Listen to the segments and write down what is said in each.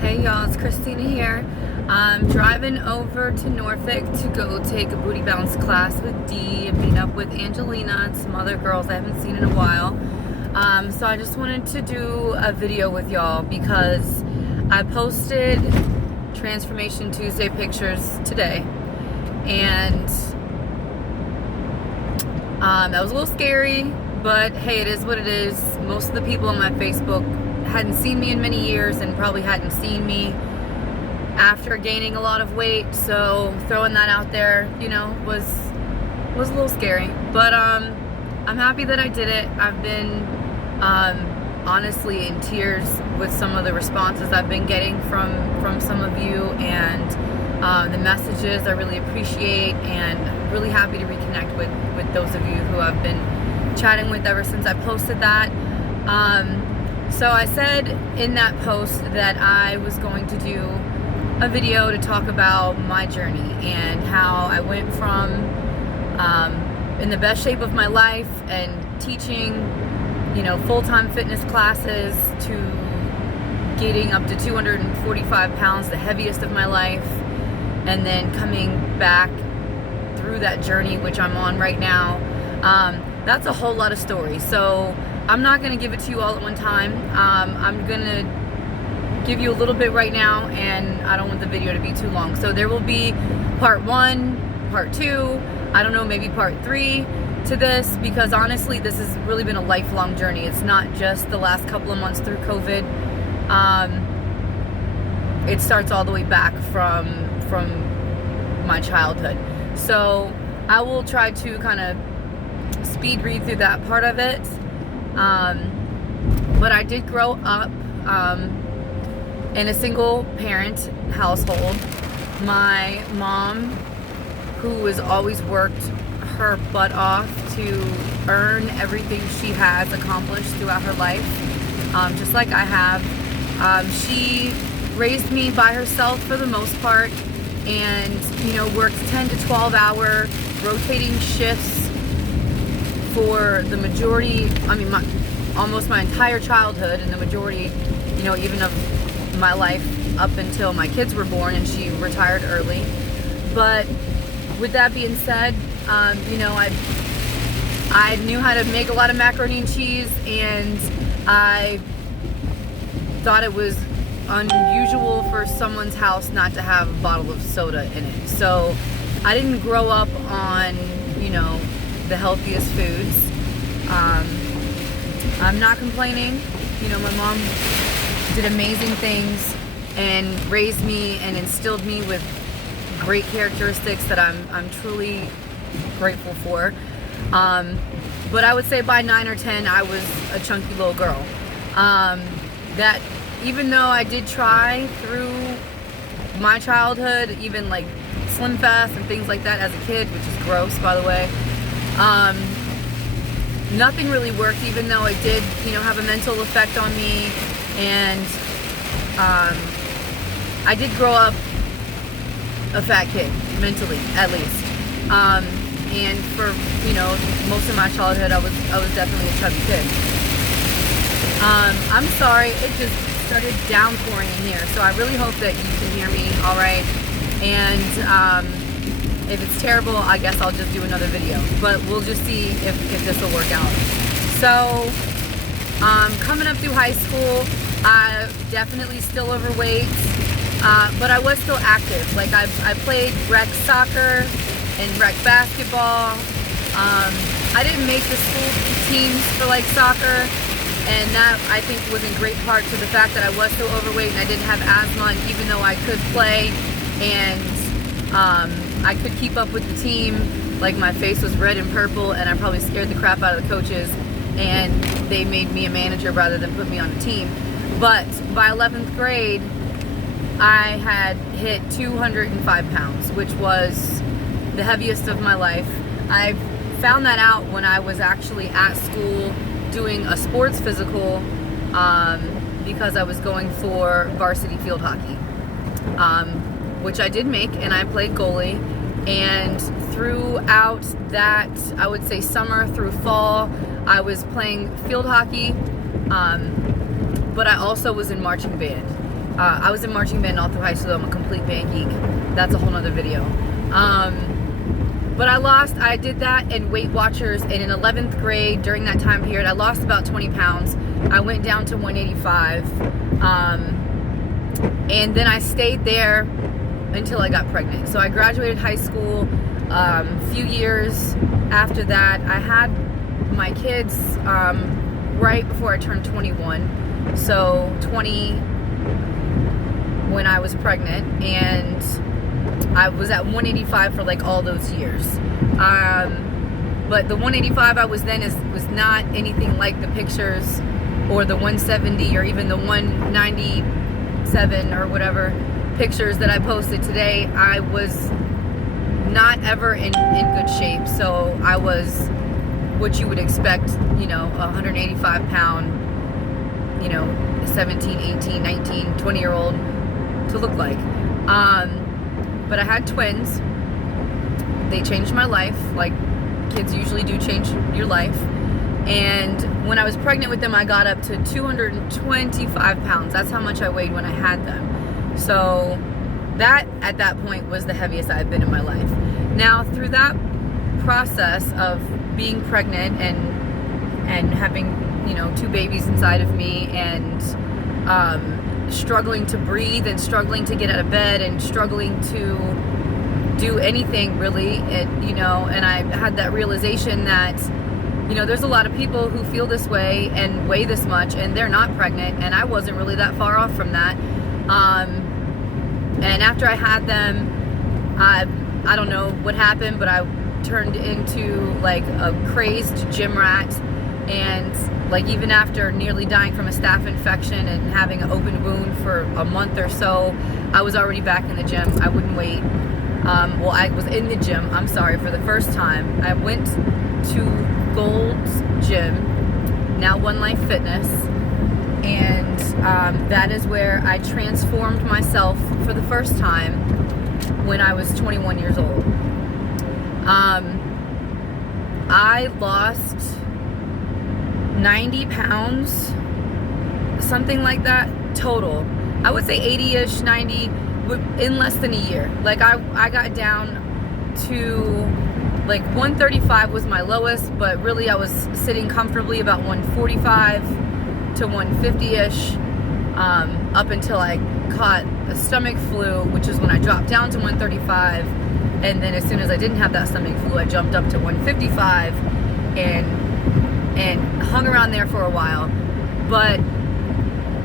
Hey y'all, it's Christina here. I'm driving over to Norfolk to go take a booty bounce class with Dee and meet up with Angelina and some other girls I haven't seen in a while. So I just wanted to do a video with y'all because I posted Transformation Tuesday pictures today, and that was a little scary, but hey, it is what it is. Most of the people on my Facebook hadn't seen me in many years and probably hadn't seen me after gaining a lot of weight, so throwing that out there, was a little scary. But I'm happy that I did it. I've been honestly in tears with some of the responses I've been getting from some of you, and the messages I really appreciate, and I'm really happy to reconnect with those of you who I've been chatting with ever since I posted that. So I said in that post that I was going to do a video to talk about my journey and how I went from in the best shape of my life and teaching, full-time fitness classes to getting up to 245 pounds, the heaviest of my life, and then coming back through that journey, which I'm on right now. That's a whole lot of story. So I'm not going to give it to you all at one time. I'm going to give you a little bit right now, and I don't want the video to be too long. So there will be part 1, part 2, I don't know, maybe part 3 to this, because honestly, this has really been a lifelong journey. It's not just the last couple of months through COVID. It starts all the way back from my childhood. So I will try to kind of speed read through that part of it. But I did grow up in a single parent household. My mom, who has always worked her butt off to earn everything she has accomplished throughout her life, just like I have. She raised me by herself for the most part, and worked 10 to 12 hour rotating shifts for the majority, almost my entire childhood, and the majority, even of my life up until my kids were born and she retired early. But with that being said, I knew how to make a lot of macaroni and cheese, and I thought it was unusual for someone's house not to have a bottle of soda in it. So I didn't grow up on, the healthiest foods. I'm not complaining. My mom did amazing things and raised me and instilled me with great characteristics that I'm truly grateful for. But I would say by 9 or 10, I was a chunky little girl. That even though I did try through my childhood, even like Slim Fast and things like that as a kid, which is gross, by the way, nothing really worked, even though it did, have a mental effect on me. And I did grow up a fat kid, mentally, at least. And for, most of my childhood, I was definitely a chubby kid. I'm sorry, it just started downpouring in here, so I really hope that you can hear me all right. And if it's terrible, I guess I'll just do another video, but we'll just see if this will work out. So coming up through high school, I definitely still overweight, but I was still active. Like I played rec soccer and rec basketball. I didn't make the school teams for like soccer, and that I think was in great part to the fact that I was so overweight and I didn't have asthma, and even though I could play and I could keep up with the team, like my face was red and purple, and I probably scared the crap out of the coaches, and they made me a manager rather than put me on a team. But by 11th grade, I had hit 205 pounds, which was the heaviest of my life. I found that out when I was actually at school doing a sports physical, because I was going for varsity field hockey, which I did make, and I played goalie. And throughout that, I would say summer through fall, I was playing field hockey, but I also was in marching band. I was in marching band all through high school. I'm a complete band geek. That's a whole nother video. But I did that in Weight Watchers, and in 11th grade, during that time period, I lost about 20 pounds. I went down to 185, and then I stayed there until I got pregnant. So I graduated high school. A few years after that, I had my kids right before I turned 21. So 20 when I was pregnant, and I was at 185 for like all those years. But the 185 I was then was not anything like the pictures or the 170 or even the 197 or whatever pictures that I posted today. I was not ever in good shape. So I was what you would expect, you know, a 185 pound, you know, 17, 18, 19, 20-year-old to look like. But I had twins. They changed my life, like kids usually do change your life. And when I was pregnant with them, I got up to 225 pounds. That's how much I weighed when I had them. So that, at that point, was the heaviest I've been in my life. Now, through that process of being pregnant and having, you know, 2 babies inside of me, and struggling to breathe and struggling to get out of bed and struggling to do anything really, you know, and I had that realization that, you know, there's a lot of people who feel this way and weigh this much and they're not pregnant, and I wasn't really that far off from that. And after I had them, I don't know what happened, but I turned into like a crazed gym rat. And like even after nearly dying from a staph infection and having an open wound for a month or so, I was already back in the gym. I wouldn't wait. Well, I was in the gym, I'm sorry, for the first time. I went to Gold's Gym, now One Life Fitness, and that is where I transformed myself for the first time when I was 21 years old. I lost 90 pounds, something like that, total. I would say 80-ish, 90, in less than a year. Like I got down to like 135 was my lowest, but really I was sitting comfortably about 145 to 150-ish, up until I caught a stomach flu, which is when I dropped down to 135. And then as soon as I didn't have that stomach flu, I jumped up to 155 and hung around there for a while. But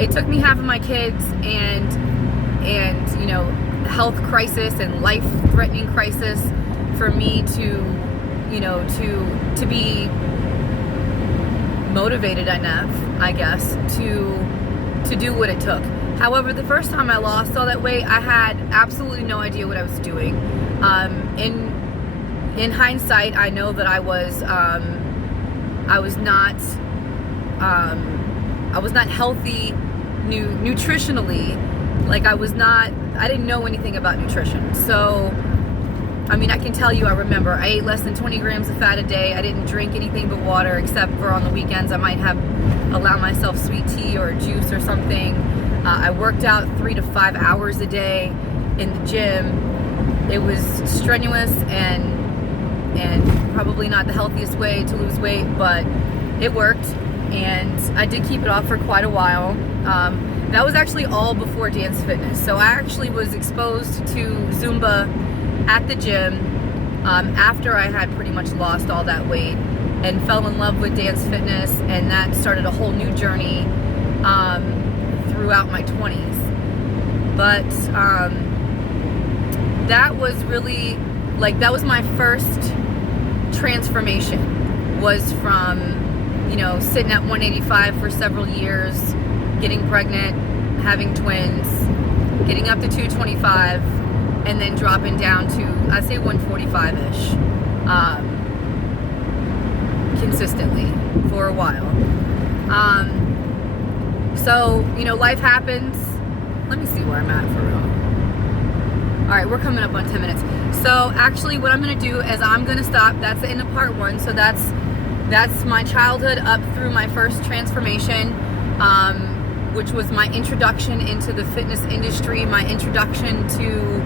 it took me having my kids and you know, health crisis and life-threatening crisis for me to, you know, to be motivated enough, I guess, to do what it took. However, the first time I lost all that weight, I had absolutely no idea what I was doing. In hindsight, I know that I was not healthy nutritionally. Like I didn't know anything about nutrition. So, I mean, I can tell you, I remember I ate less than 20 grams of fat a day. I didn't drink anything but water, except for on the weekends I might allow myself sweet tea or juice or something. I worked out 3 to 5 hours a day in the gym. It was strenuous and probably not the healthiest way to lose weight, but it worked, and I did keep it off for quite a while. That was actually all before Dance Fitness. So I actually was exposed to Zumba at the gym after I had pretty much lost all that weight, and fell in love with Dance Fitness, and that started a whole new journey throughout my 20s. But that was really, like, that was my first transformation, was from, you know, sitting at 185 for several years, getting pregnant, having twins, getting up to 225, and then dropping down to, I'd say 145-ish, consistently for a while. So, you know, life happens. Let me see where I'm at for real. All right, we're coming up on 10 minutes. So actually what I'm gonna do is I'm gonna stop. That's the end of part 1. So that's my childhood up through my first transformation. which was my introduction into the fitness industry, my introduction to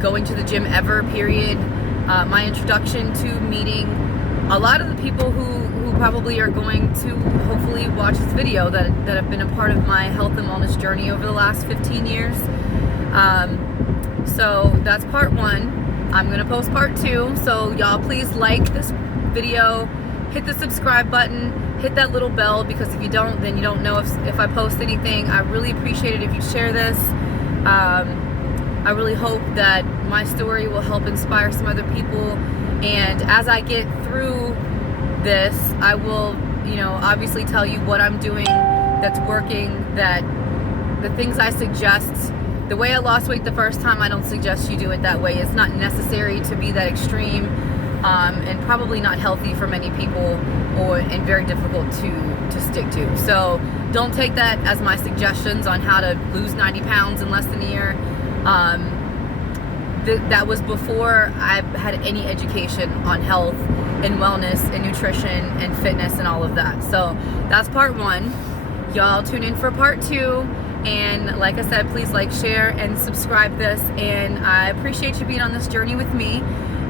going to the gym ever, period. My introduction to meeting a lot of the people who probably are going to hopefully watch this video that have been a part of my health and wellness journey over the last 15 years. So that's part one. I'm going to post part two. So y'all please like this video, hit the subscribe button, hit that little bell, because if you don't, then you don't know if I post anything. I really appreciate it if you share this. I really hope that my story will help inspire some other people. And as I get through this, I will, obviously tell you what I'm doing that's working, that the things I suggest. The way I lost weight the first time, I don't suggest you do it that way. It's not necessary to be that extreme, and probably not healthy for many people, and very difficult to stick to. So don't take that as my suggestions on how to lose 90 pounds in less than a year. That was before I had any education on health and wellness and nutrition and fitness and all of that. So that's part one. Y'all tune in for part two. And like I said, please like, share, and subscribe this. And I appreciate you being on this journey with me.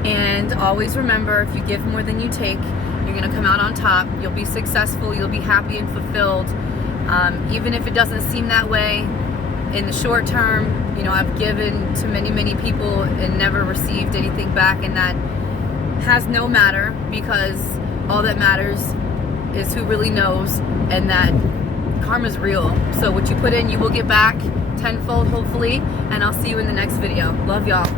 And always remember, if you give more than you take, you're going to come out on top. You'll be successful. You'll be happy and fulfilled. Even if it doesn't seem that way in the short term. I've given to many, many people and never received anything back. And that has no matter, because all that matters is who really knows, and that karma's real. So what you put in, you will get back tenfold, hopefully. And I'll see you in the next video. Love y'all.